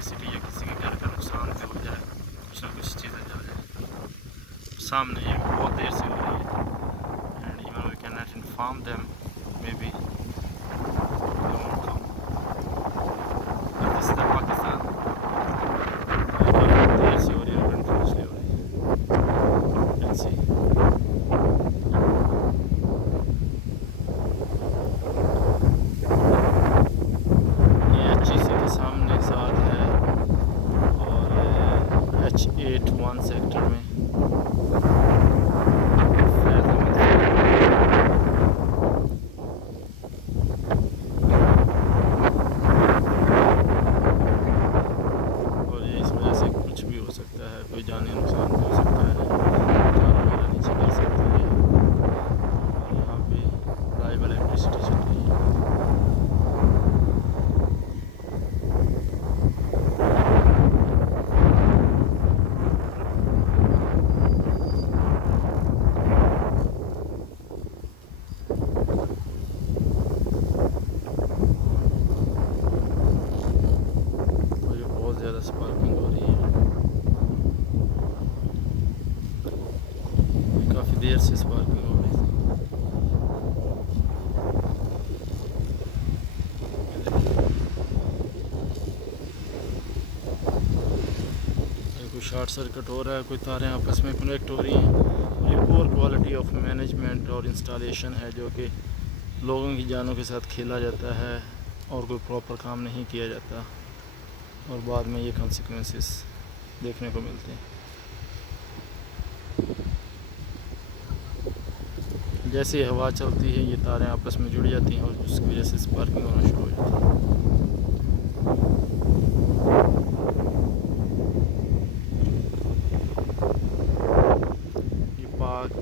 Electricity या किसी के घर का नुकसान हो जाए, कुछ ना कुछ चीज़ें जल जाए। सामने ये बहुत देर से हो रही है and even we can not inform them maybe this is Pakistan. देर से हो रही है, कंटिन्यूसली हो रही है। कैन सी सामने साथ है और H81 सेक्टर में और ये इस वजह से कुछ भी हो सकता है, कोई जानी नुकसान भी हो सकता है, कार वगैरह नीचे गिर सकती है। और यहाँ पे लाइव इलेक्ट्रिसिटी चल रही है। ज़्यादा स्पार्किंग हो रही है, काफ़ी देर से स्पार्किंग हो रही थी। कोई शॉर्ट सर्किट हो रहा है, कोई तारें आपस में कनेक्ट हो रही हैं। ये पुअर क्वालिटी ऑफ मैनेजमेंट और इंस्टॉलेशन है जो कि लोगों की जानों के साथ खेला जाता है और कोई प्रॉपर काम नहीं किया जाता और बाद में ये कॉन्सिक्वेंसेस देखने को मिलते हैं। जैसे हवा चलती है ये तारें आपस में जुड़ जाती हैं और उसकी वजह से स्पार्किंग होना शुरू हो जाती है। ये पार्क